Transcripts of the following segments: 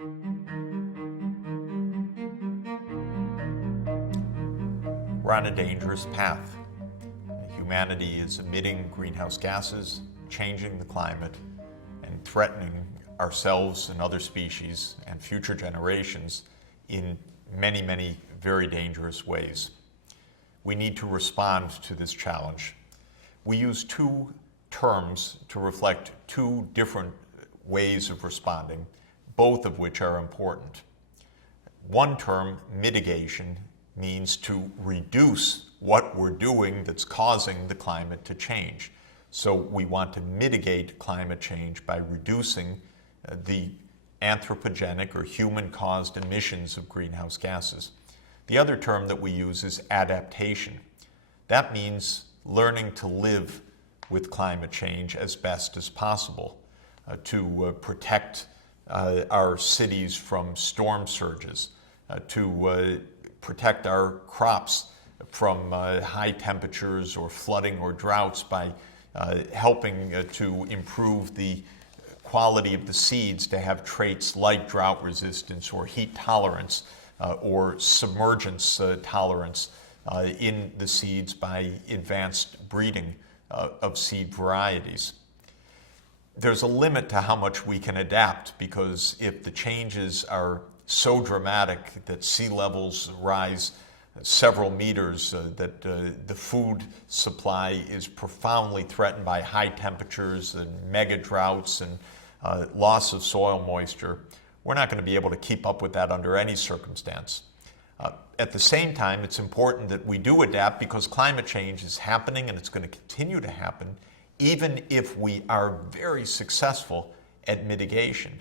We're on a dangerous path. Humanity is emitting greenhouse gases, changing the climate, and threatening ourselves and other species and future generations in many, many very dangerous ways. We need to respond to this challenge. We use two terms to reflect two different ways of responding, both of which are important. One term, mitigation, means to reduce what we're doing that's causing the climate to change. So we want to mitigate climate change by reducing the anthropogenic or human-caused emissions of greenhouse gases. The other term that we use is adaptation. That means learning to live with climate change as best as possible, to protect our cities from storm surges, to protect our crops from high temperatures or flooding or droughts by helping to improve the quality of the seeds to have traits like drought resistance or heat tolerance or submergence tolerance in the seeds by advanced breeding of seed varieties. There's a limit to how much we can adapt, because if the changes are so dramatic that sea levels rise several meters, that the food supply is profoundly threatened by high temperatures and mega droughts and loss of soil moisture, we're not going to be able to keep up with that under any circumstance. At the same time, it's important that we do adapt, because climate change is happening and it's going to continue to happen, even if we are very successful at mitigation.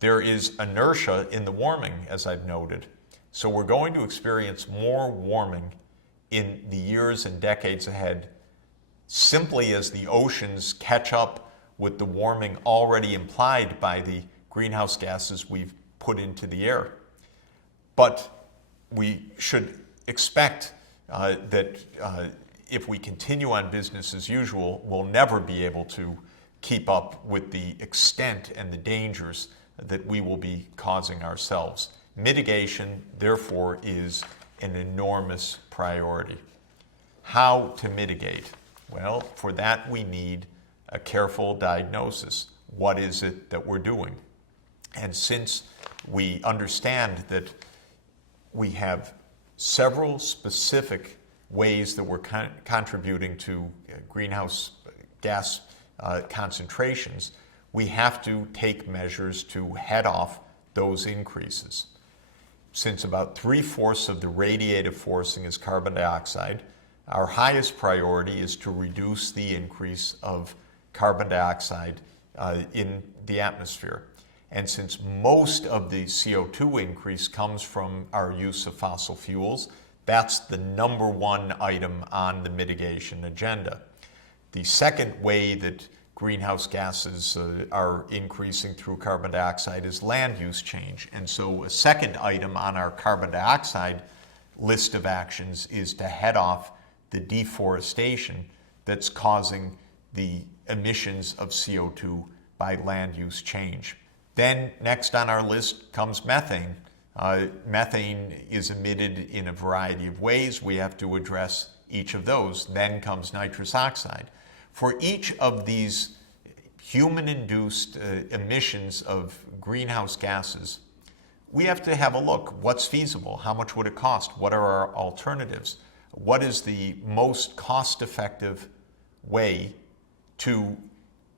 There is inertia in the warming, as I've noted. So we're going to experience more warming in the years and decades ahead, simply as the oceans catch up with the warming already implied by the greenhouse gases we've put into the air. But we should expect that if we continue on business as usual, we'll never be able to keep up with the extent and the dangers that we will be causing ourselves. Mitigation, therefore, is an enormous priority. How to mitigate? Well, for that we need a careful diagnosis. What is it that we're doing? And since we understand that we have several specific ways that we're contributing to greenhouse gas concentrations, we have to take measures to head off those increases. Since about 3/4 of the radiative forcing is carbon dioxide, our highest priority is to reduce the increase of carbon dioxide in the atmosphere. And since most of the CO2 increase comes from our use of fossil fuels, that's the number one item on the mitigation agenda. The second way that greenhouse gases are increasing through carbon dioxide is land use change. And so a second item on our carbon dioxide list of actions is to head off the deforestation that's causing the emissions of CO2 by land use change. Then next on our list comes methane. Methane is emitted in a variety of ways. We have to address each of those. Then comes nitrous oxide. For each of these human-induced emissions of greenhouse gases, we have to have a look. What's feasible? How much would it cost? What are our alternatives? What is the most cost-effective way to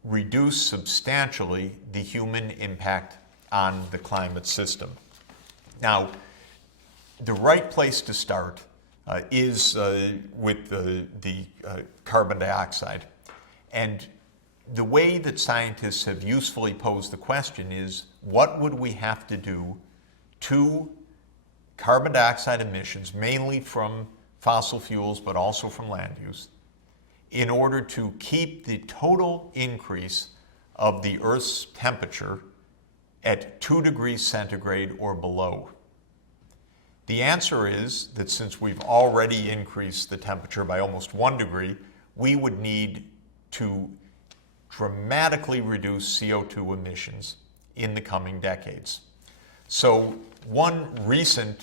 reduce substantially the human impact on the climate system? Now, the right place to start is with the carbon dioxide. And the way that scientists have usefully posed the question is, what would we have to do to carbon dioxide emissions, mainly from fossil fuels, but also from land use, in order to keep the total increase of the Earth's temperature at 2 degrees centigrade or below? The answer is that since we've already increased the temperature by almost 1 degree, we would need to dramatically reduce CO2 emissions in the coming decades. So one recent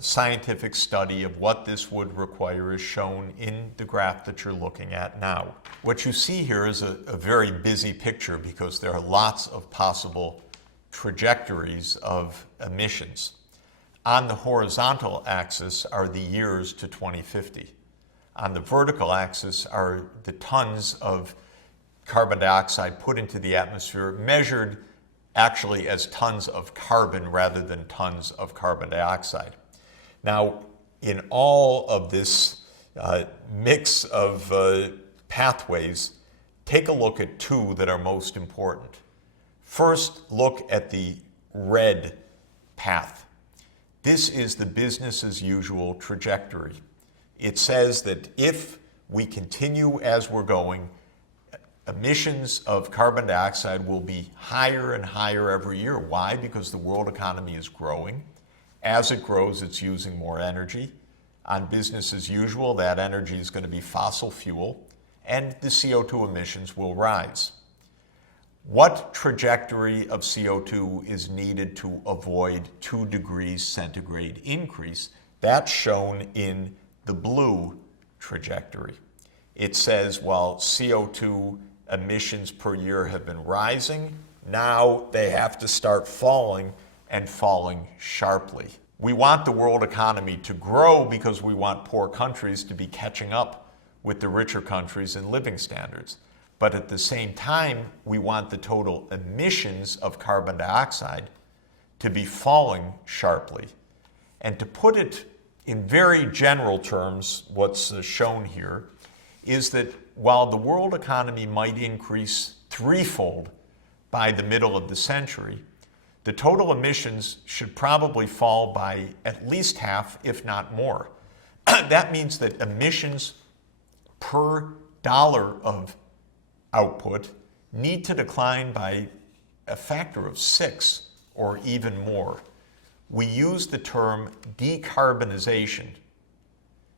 scientific study of what this would require is shown in the graph that you're looking at now. What you see here is a very busy picture because there are lots of possible trajectories of emissions. On the horizontal axis are the years to 2050. On the vertical axis are the tons of carbon dioxide put into the atmosphere, measured actually as tons of carbon rather than tons of carbon dioxide. Now, in all of this mix of pathways, take a look at two that are most important. First, look at the red path. This is the business as usual trajectory. It says that if we continue as we're going, emissions of carbon dioxide will be higher and higher every year. Why? Because the world economy is growing. As it grows, it's using more energy. On business as usual, that energy is going to be fossil fuel, and the CO2 emissions will rise. What trajectory of CO2 is needed to avoid 2 degrees centigrade increase? That's shown in the blue trajectory. It says while CO2 emissions per year have been rising, now they have to start falling, and falling sharply. We want the world economy to grow because we want poor countries to be catching up with the richer countries in living standards. But at the same time, we want the total emissions of carbon dioxide to be falling sharply. And to put it in very general terms, what's shown here is that while the world economy might increase threefold by the middle of the century, the total emissions should probably fall by at least half, if not more. That means that emissions per dollar of output need to decline by a factor of 6 or even more. We use the term decarbonization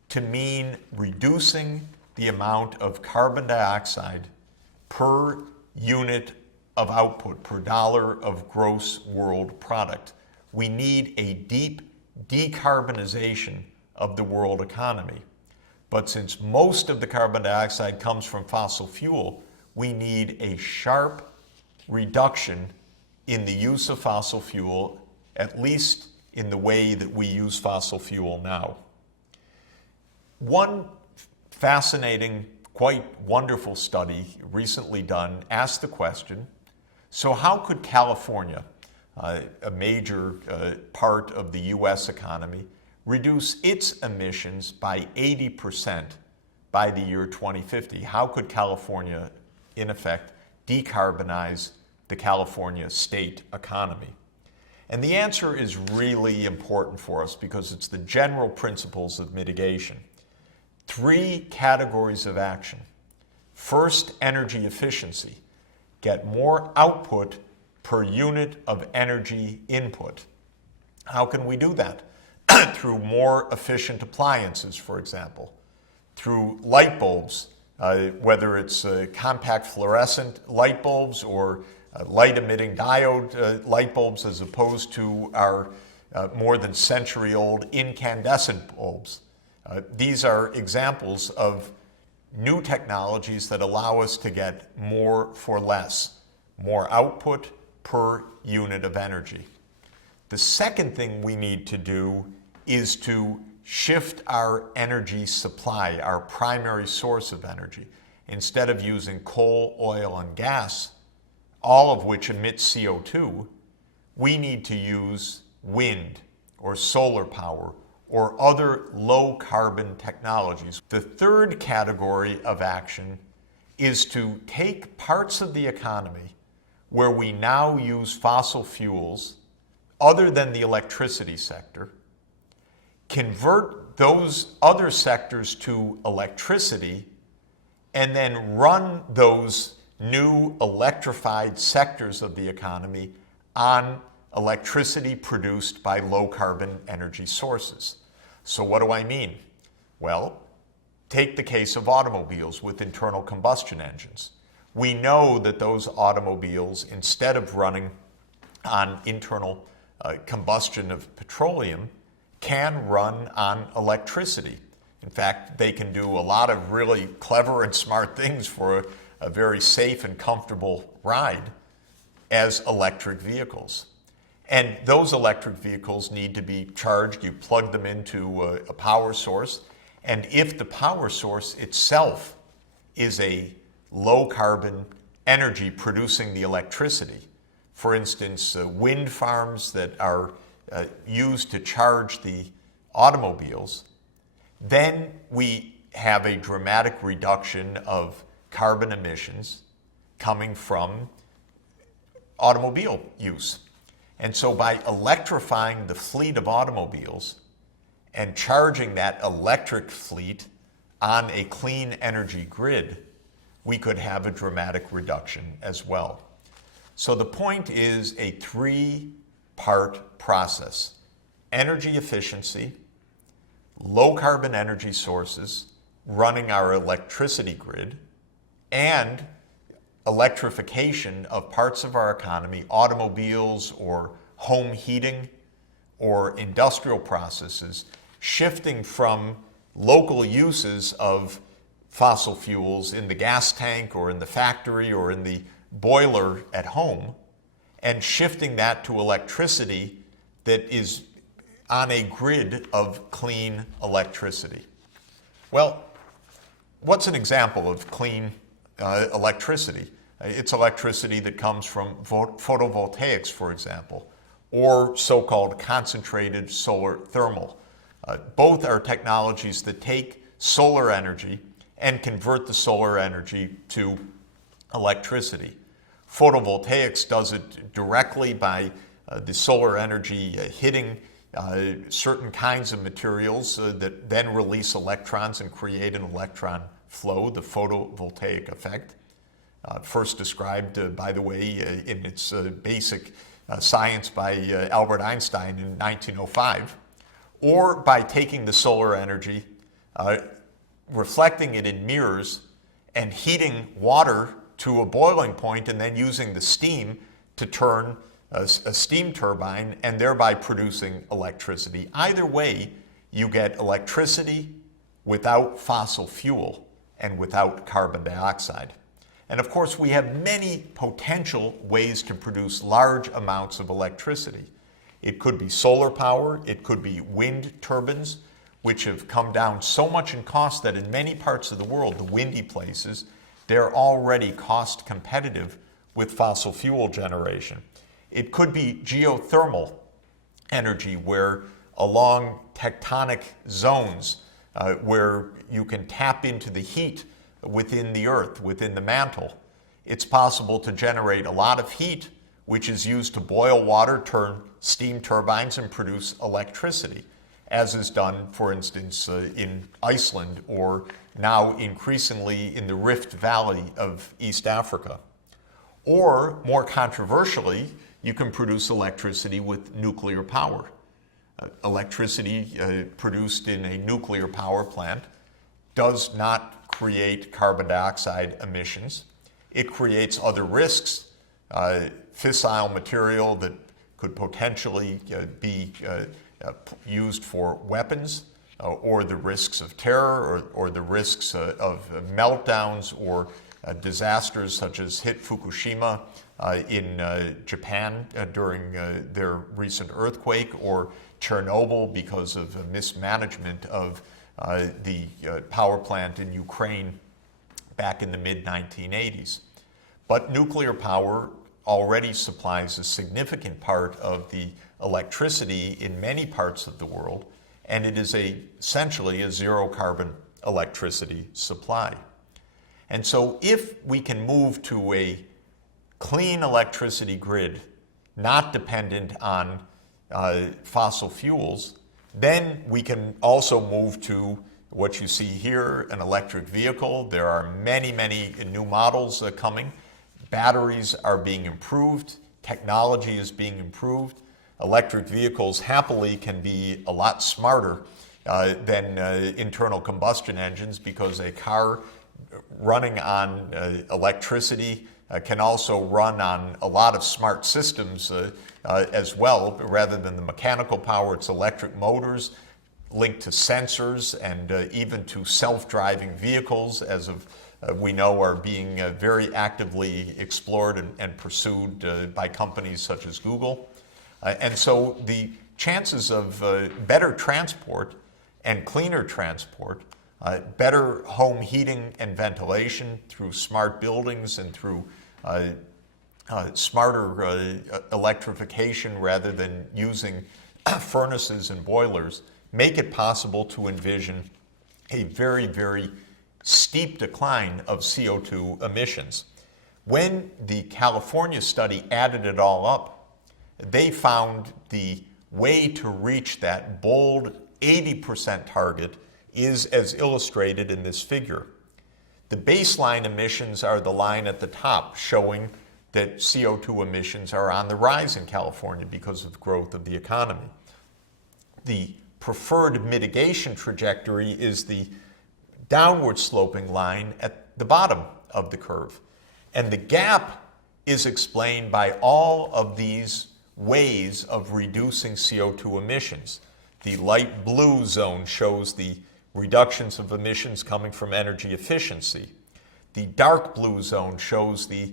to mean reducing the amount of carbon dioxide per unit of output, per dollar of gross world product. We need a deep decarbonization of the world economy. But since most of the carbon dioxide comes from fossil fuel, we need a sharp reduction in the use of fossil fuel, at least in the way that we use fossil fuel now. One fascinating, quite wonderful study recently done asked the question, so how could California, a major part of the US economy, reduce its emissions by 80% by the year 2050? How could California, in effect, decarbonize the California state economy? And the answer is really important for us because it's the general principles of mitigation. 3 categories of action. First, energy efficiency. Get more output per unit of energy input. How can we do that? Through more efficient appliances, for example. Through light bulbs, whether it's compact fluorescent light bulbs or light-emitting diode light bulbs as opposed to our more than century-old incandescent bulbs. These are examples of new technologies that allow us to get more for less, more output per unit of energy. The second thing we need to do is to shift our energy supply, our primary source of energy. Instead of using coal, oil, and gas, all of which emit CO2, we need to use wind or solar power or other low-carbon technologies. The third category of action is to take parts of the economy where we now use fossil fuels other than the electricity sector, convert those other sectors to electricity, and then run those new electrified sectors of the economy on electricity produced by low-carbon energy sources. So what do I mean? Well, take the case of automobiles with internal combustion engines. We know that those automobiles, instead of running on internal combustion of petroleum can run on electricity. In fact, they can do a lot of really clever and smart things for a very safe and comfortable ride as electric vehicles. And those electric vehicles need to be charged. You plug them into a power source. And if the power source itself is a low carbon energy producing the electricity, for instance, wind farms that are used to charge the automobiles, then we have a dramatic reduction of carbon emissions coming from automobile use. And so by electrifying the fleet of automobiles and charging that electric fleet on a clean energy grid, we could have a dramatic reduction as well. So the point is a three-part process: energy efficiency, low carbon energy sources running our electricity grid, and electrification of parts of our economy, automobiles or home heating or industrial processes, shifting from local uses of fossil fuels in the gas tank or in the factory or in the boiler at home, and shifting that to electricity that is on a grid of clean electricity. Well, what's an example of clean electricity? It's electricity that comes from photovoltaics, for example, or so-called concentrated solar thermal. Both are technologies that take solar energy and convert the solar energy to electricity. Photovoltaics does it directly by the solar energy hitting certain kinds of materials that then release electrons and create an electron flow, the photovoltaic effect. First described, by the way, in its basic science by Albert Einstein in 1905, or by taking the solar energy, reflecting it in mirrors, and heating water to a boiling point, and then using the steam to turn a steam turbine and thereby producing electricity. Either way, you get electricity without fossil fuel and without carbon dioxide. And of course, we have many potential ways to produce large amounts of electricity. It could be solar power, it could be wind turbines, which have come down so much in cost that in many parts of the world, the windy places, they're already cost competitive with fossil fuel generation. It could be geothermal energy, where along tectonic zones where you can tap into the heat within the earth, within the mantle, it's possible to generate a lot of heat, which is used to boil water, turn steam turbines, and produce electricity, as is done, for instance, in Iceland, or now increasingly in the Rift Valley of East Africa. Or, more controversially, you can produce electricity with nuclear power. Electricity produced in a nuclear power plant does not create carbon dioxide emissions. It creates other risks, fissile material that could potentially be used for weapons, or the risks of terror, or the risks of meltdowns or disasters such as hit Fukushima in Japan during their recent earthquake, or Chernobyl because of mismanagement of the power plant in Ukraine back in the mid-1980s. But nuclear power already supplies a significant part of the electricity in many parts of the world, and it is essentially a zero-carbon electricity supply. And so if we can move to a clean electricity grid, not dependent on fossil fuels, then we can also move to what you see here, an electric vehicle. There are many, many new models coming. Batteries are being improved. Technology is being improved. Electric vehicles happily can be a lot smarter than internal combustion engines, because a car running on electricity can also run on a lot of smart systems as well. Rather than the mechanical power, it's electric motors linked to sensors and even to self-driving vehicles, as of we know are being very actively explored and pursued by companies such as Google. And so the chances of better transport and cleaner transport, better home heating and ventilation through smart buildings and through smarter electrification rather than using furnaces and boilers, make it possible to envision a very, very steep decline of CO2 emissions. When the California study added it all up, they found the way to reach that bold 80% target is as illustrated in this figure. The baseline emissions are the line at the top, showing that CO2 emissions are on the rise in California because of growth of the economy. The preferred mitigation trajectory is the downward sloping line at the bottom of the curve. And the gap is explained by all of these ways of reducing CO2 emissions. The light blue zone shows the reductions of emissions coming from energy efficiency. The dark blue zone shows the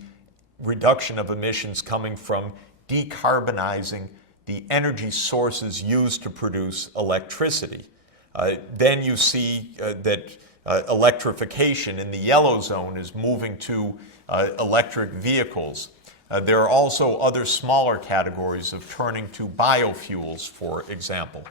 reduction of emissions coming from decarbonizing the energy sources used to produce electricity. Then you see that electrification in the yellow zone is moving to electric vehicles. There are also other smaller categories of turning to biofuels, for example.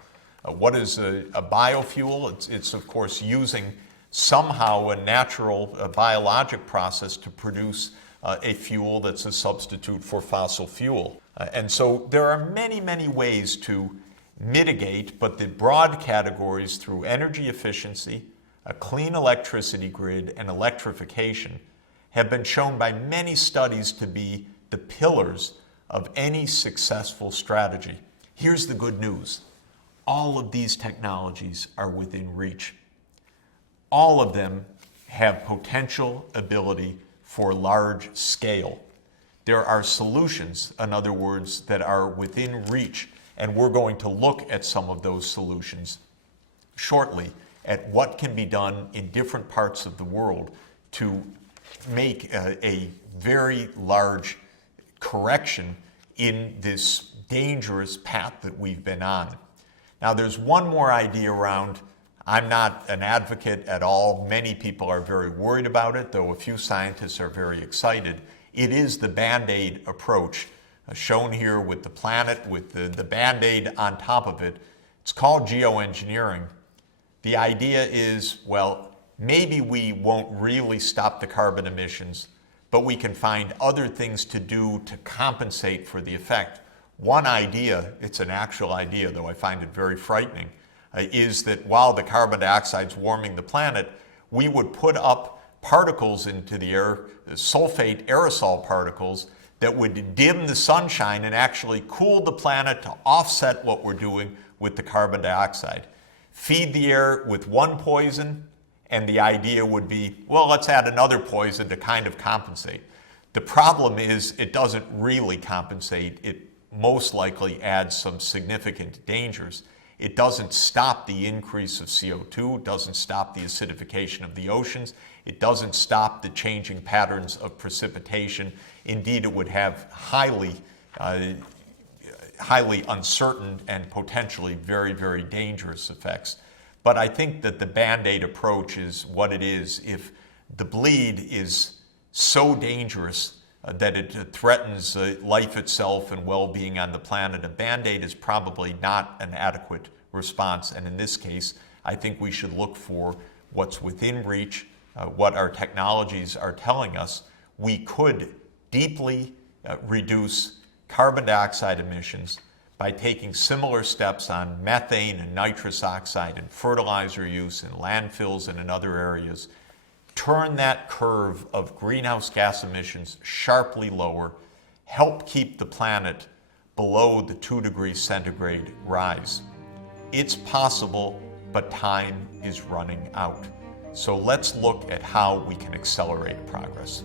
What is a biofuel? It's of course using somehow a natural biologic process to produce a fuel that's a substitute for fossil fuel. And so there are many, many ways to mitigate, but the broad categories through energy efficiency, a clean electricity grid, and electrification have been shown by many studies to be the pillars of any successful strategy. Here's the good news. All of these technologies are within reach. All of them have potential ability for large scale. There are solutions, in other words, that are within reach, and we're going to look at some of those solutions shortly, at what can be done in different parts of the world to make a very large correction in this dangerous path that we've been on. Now, there's one more idea around. I'm not an advocate at all. Many people are very worried about it, though a few scientists are very excited. It is the Band-Aid approach, shown here with the planet, with the Band-Aid on top of it. It's called geoengineering. The idea is, well, maybe we won't really stop the carbon emissions, but we can find other things to do to compensate for the effect. One idea, it's an actual idea, though I find it very frightening, is that while the carbon dioxide's warming the planet, we would put up particles into the air, sulfate aerosol particles, that would dim the sunshine and actually cool the planet to offset what we're doing with the carbon dioxide. Feed the air with one poison, and the idea would be, well, let's add another poison to kind of compensate. The problem is it doesn't really compensate. It most likely adds some significant dangers. It doesn't stop the increase of CO2, it doesn't stop the acidification of the oceans, it doesn't stop the changing patterns of precipitation. Indeed, it would have highly uncertain and potentially very, very dangerous effects. But I think that the Band-Aid approach is what it is. If the bleed is so dangerous that it threatens life itself and well-being on the planet, a Band-Aid is probably not an adequate response. And in this case, I think we should look for what's within reach, what our technologies are telling us. We could deeply reduce carbon dioxide emissions by taking similar steps on methane and nitrous oxide and fertilizer use in landfills and in other areas. Turn that curve of greenhouse gas emissions sharply lower, help keep the planet below the 2 degrees centigrade rise. It's possible, but time is running out. So let's look at how we can accelerate progress.